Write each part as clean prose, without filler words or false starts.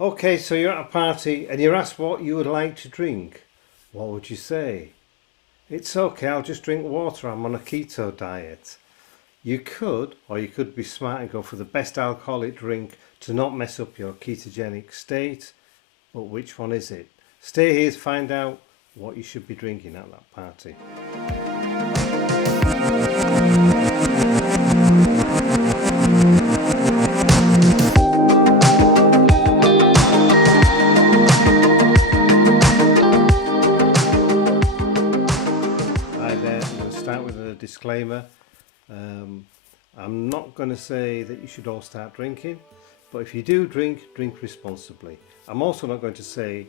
Okay, so you're at a party and you're asked what you would like to drink. What would you say? It's okay, I'll just drink water. I'm on a keto diet. You could, or you could be smart and go for the best alcoholic drink to not mess up your ketogenic state. But which one is it? Stay here to find out what you should be drinking at that party. Hi there, I'm going to start with a disclaimer. I'm not going to say that you should all start drinking, but if you do drink, drink responsibly. I'm also not going to say,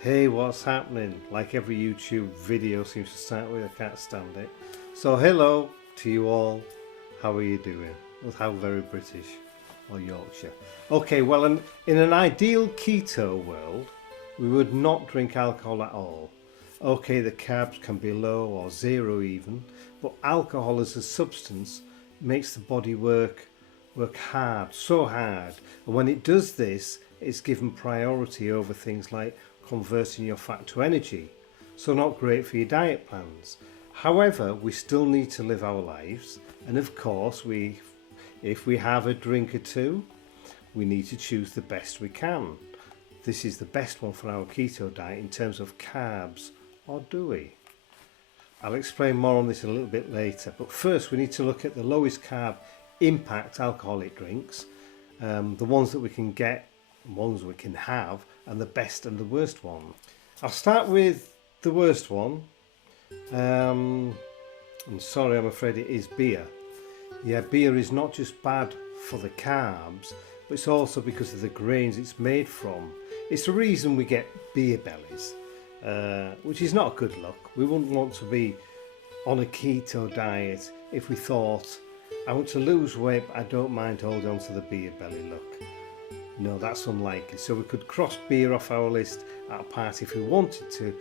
hey, what's happening? Like every YouTube video seems to start with, I can't stand it. So hello to you all. How are you doing? Well, how very British or Yorkshire. Okay, well, in an ideal keto world, we would not drink alcohol at all. Okay, the carbs can be low or zero even, but alcohol as a substance makes the body work hard, so hard. And when it does this, it's given priority over things like converting your fat to energy. So not great for your diet plans. However, we still need to live our lives. And of course, if we have a drink or two, we need to choose the best we can. This is the best one for our keto diet in terms of carbs, or do we? I'll explain more on this a little bit later, but first we need to look at the lowest carb impact alcoholic drinks, the ones that we can get, ones we can have, and the best and the worst one. I'll start with the worst one. I'm sorry, I'm afraid it is beer. Yeah, beer is not just bad for the carbs, but it's also because of the grains it's made from. It's the reason we get beer bellies. Which is not good luck. We wouldn't want to be on a keto diet if we thought, I want to lose weight but I don't mind holding on to the beer belly look. No, that's unlikely. So we could cross beer off our list at a party if we wanted to.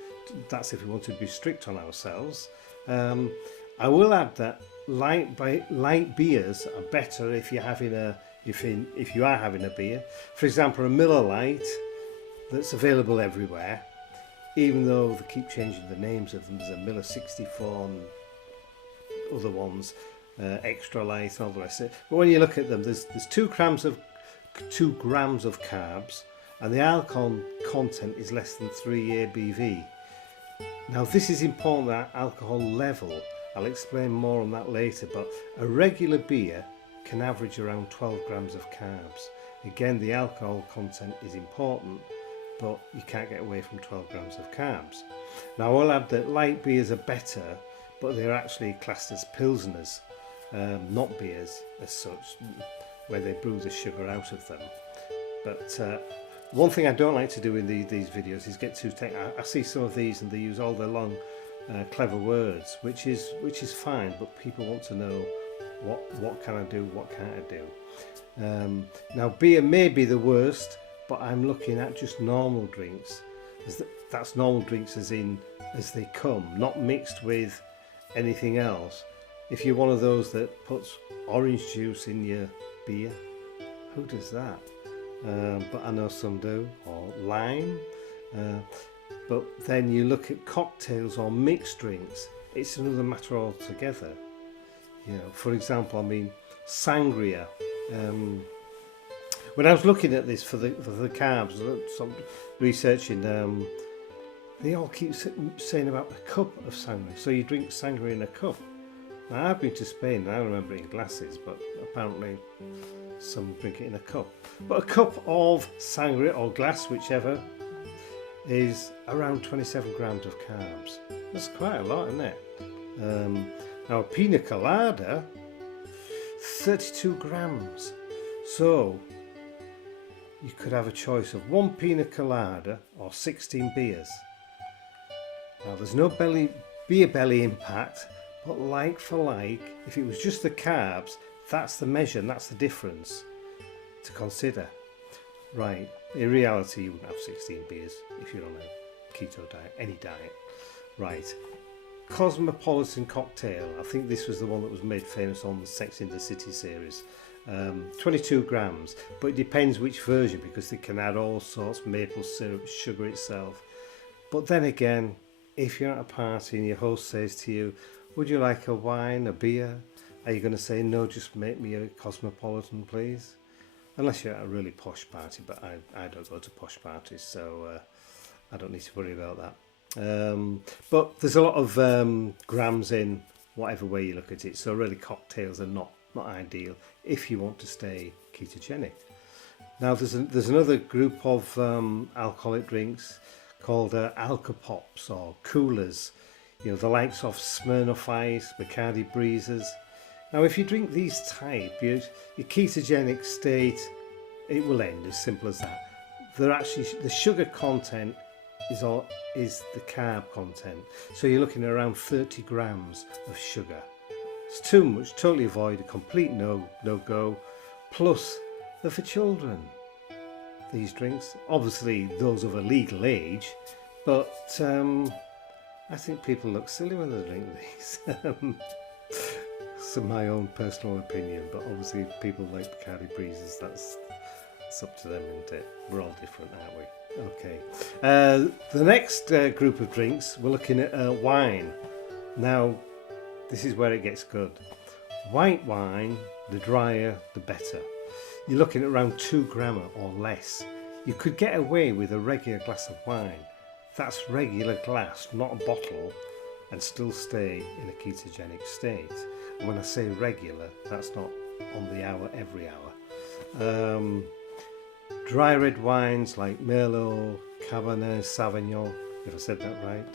That's if we wanted to be strict on ourselves. I will add that light beers are better if you're having if you are having a beer. For example, a Miller Lite that's available everywhere. Even though they keep changing the names of them, there's a Miller 64 and other ones, extra light and all the rest of it. But when you look at them, there's 2 grams of carbs, and the alcohol content is less than 3 ABV. Now this is important at alcohol level. I'll explain more on that later, but a regular beer can average around 12 grams of carbs. Again, the alcohol content is important, but you can't get away from 12 grams of carbs. Now I'll add that light beers are better, but they're actually classed as Pilsners, not beers as such, where they brew the sugar out of them. But one thing I don't like to do in these videos is get too technical. I see some of these and they use all their long clever words, which is fine, but people want to know what can I do, what can't I do. Now beer may be the worst, but I'm looking at just normal drinks. That's normal drinks as in as they come, not mixed with anything else. If you're one of those that puts orange juice in your beer, who does that? But I know some do, or lime. But then you look at cocktails or mixed drinks, it's another matter altogether. You know, for example, I mean sangria. When I was looking at this for the carbs, some researching, they all keep saying about a cup of sangria. So you drink sangria in a cup. Now I've been to Spain and I remember it in glasses, but apparently some drink it in a cup. But a cup of sangria or glass, whichever, is around 27 grams of carbs. That's quite a lot, isn't it? Now a Pina Colada, 32 grams. So you could have a choice of 1 Pina Colada or 16 beers. Now there's no beer belly impact, but like for like, if it was just the carbs, that's the measure and that's the difference to consider. Right, in reality you wouldn't have 16 beers if you're on a keto diet, any diet. Right, Cosmopolitan Cocktail, I think this was the one that was made famous on the Sex in the City series. 22 grams, but it depends which version because they can add all sorts, maple syrup, sugar itself. But then again, if you're at a party and your host says to you, would you like a wine, a beer? Are you going to say, no, just make me a Cosmopolitan, please? Unless you're at a really posh party, but I don't go to posh parties, so I don't need to worry about that. But there's a lot of grams in whatever way you look at it, so really cocktails are not ideal if you want to stay ketogenic. Now there's another group of alcoholic drinks called alcopops or coolers, you know, the likes of Smirnoff Ice, Bacardi Breezers. Now if you drink these type, your ketogenic state, it will end, as simple as that. They're actually, the sugar content is the carb content, so you're looking at around 30 grams of sugar. It's too much, totally avoid, a complete no-go. Plus, they're for children, these drinks. Obviously, those of a legal age, but I think people look silly when they drink these. It's my own personal opinion, but obviously people like Bacardi Breezes, that's up to them, isn't it? We're all different, aren't we? Okay. The next group of drinks, we're looking at wine. Now, this is where it gets good. White wine, the drier, the better. You're looking at around 2 grams or less. You could get away with a regular glass of wine. That's regular glass, not a bottle, and still stay in a ketogenic state. And when I say regular, that's not on the hour, every hour. Dry red wines like Merlot, Cabernet Sauvignon, if I said that right,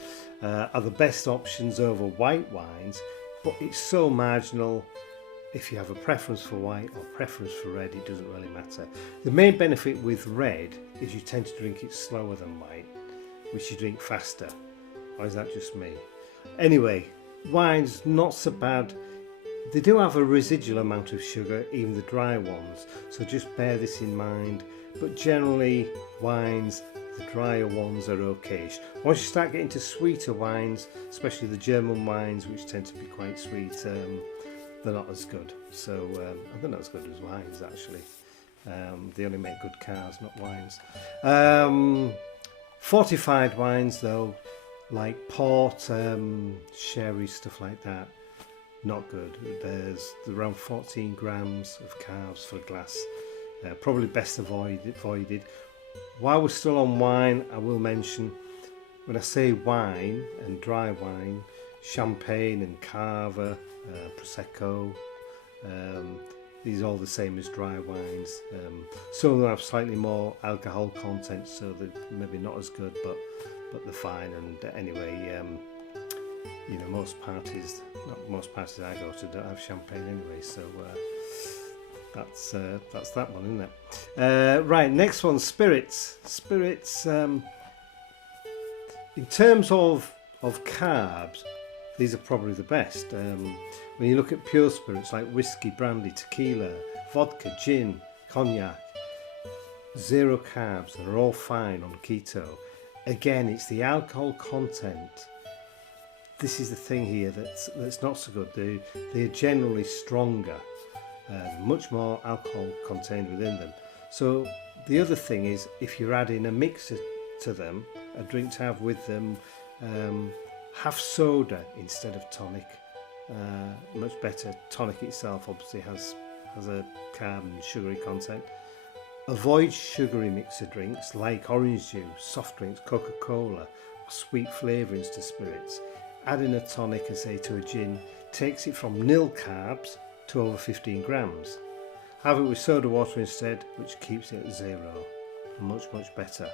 are the best options over white wines, but it's so marginal. If you have a preference for white or preference for red, it doesn't really matter. The main benefit with red is you tend to drink it slower than white, which you drink faster. Or is that just me? Anyway, wine's not so bad. They do have a residual amount of sugar, even the dry ones, so just bear this in mind. But generally, wines, the drier ones are okay. Once you start getting to sweeter wines, especially the German wines, which tend to be quite sweet, they're not as good. So they're not as good as wines, actually. They only make good cars, not wines. Fortified wines, though, like port, sherry, stuff like that, not good. There's around 14 grams of carbs for a glass. Probably best avoided. While we're still on wine, I will mention, when I say wine and dry wine, champagne and cava, prosecco, these are all the same as dry wines. Some of them have slightly more alcohol content, so they're maybe not as good, but they're fine. And anyway, you know, most parties I go to don't have champagne anyway, so that's that one, isn't it? Right, next one, spirits. Spirits, in terms of carbs, these are probably the best. When you look at pure spirits like whiskey, brandy, tequila, vodka, gin, cognac, zero carbs, they're all fine on keto. Again, it's the alcohol content. This is the thing here that's not so good. They're generally stronger, much more alcohol contained within them. So the other thing is, if you're adding a mixer to them, a drink to have with them, have soda instead of tonic. Much better. Tonic itself obviously has a carb and sugary content. Avoid sugary mixer drinks like orange juice, soft drinks, Coca-Cola, or sweet flavourings to spirits. Adding a tonic, say to a gin, takes it from nil carbs to over 15 grams. Have it with soda water instead, which keeps it at 0. Much better.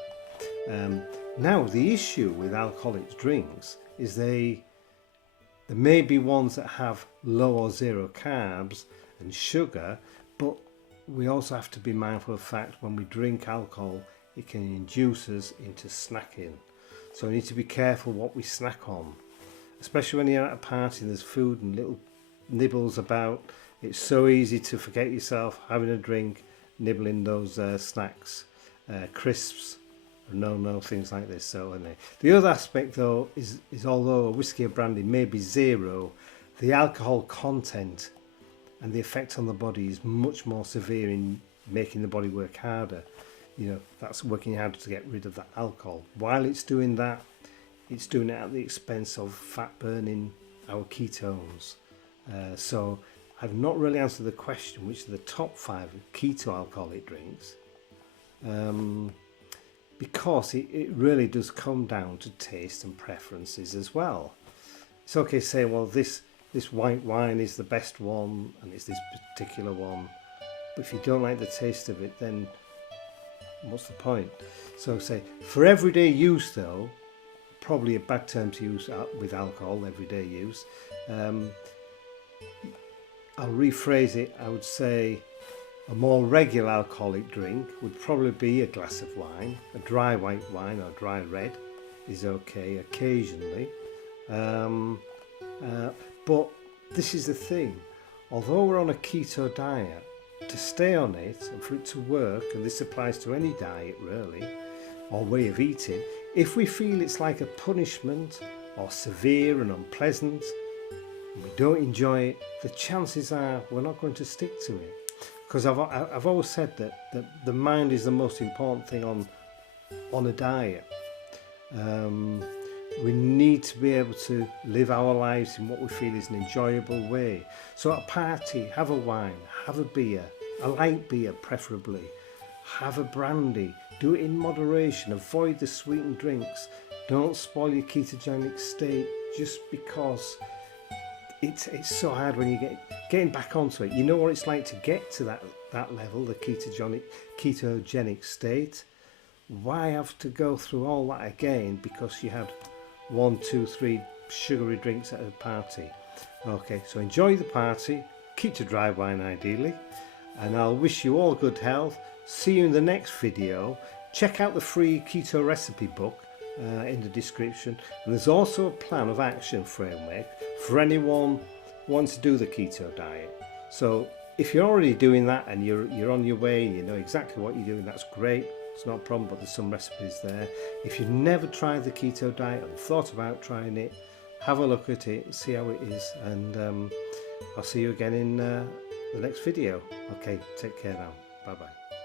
Now the issue with alcoholic drinks is there may be ones that have low or zero carbs and sugar, but we also have to be mindful of the fact when we drink alcohol, it can induce us into snacking. So we need to be careful what we snack on, especially when you're at a party and there's food and little nibbles about. It's so easy to forget yourself, having a drink, nibbling those snacks, crisps, no, things like this. So anyway, the other aspect though is although a whiskey or brandy may be 0, the alcohol content and the effect on the body is much more severe in making the body work harder. You know, that's working harder to get rid of that alcohol. While it's doing that, it's doing it at the expense of fat burning our ketones. So I've not really answered the question, which are the top 5 keto alcoholic drinks, because it really does come down to taste and preferences as well. It's okay to say, well, this white wine is the best one and it's this particular one, but if you don't like the taste of it, then what's the point? So say, for everyday use though, probably a bad term to use with alcohol, everyday use. I'll rephrase it. I would say a more regular alcoholic drink would probably be a glass of wine. A dry white wine or dry red is okay occasionally. But this is the thing. Although we're on a keto diet, to stay on it and for it to work, and this applies to any diet really, or way of eating, if we feel it's like a punishment or severe and unpleasant, and we don't enjoy it, the chances are we're not going to stick to it. Because I've always said that the mind is the most important thing on a diet. We need to be able to live our lives in what we feel is an enjoyable way. So at a party, have a wine, have a beer, a light beer preferably, have a brandy, do it in moderation, avoid the sweetened drinks, don't spoil your ketogenic state just because it's so hard when you getting back onto it. You know what it's like to get to that level, the ketogenic state. Why have to go through all that again because you had 1, 2, 3 sugary drinks at a party? Okay, so enjoy the party, keep to dry wine ideally, and I'll wish you all good health. See you in the next video. Check out the free keto recipe book in the description, and there's also a plan of action framework for anyone who wants to do the keto diet. So if you're already doing that and you're on your way, you know exactly what you're doing, that's great. It's not a problem, but there's some recipes there. If you've never tried the keto diet or thought about trying it, have a look at it, see how it is, and I'll see you again in the next video. Okay, take care now. Bye bye.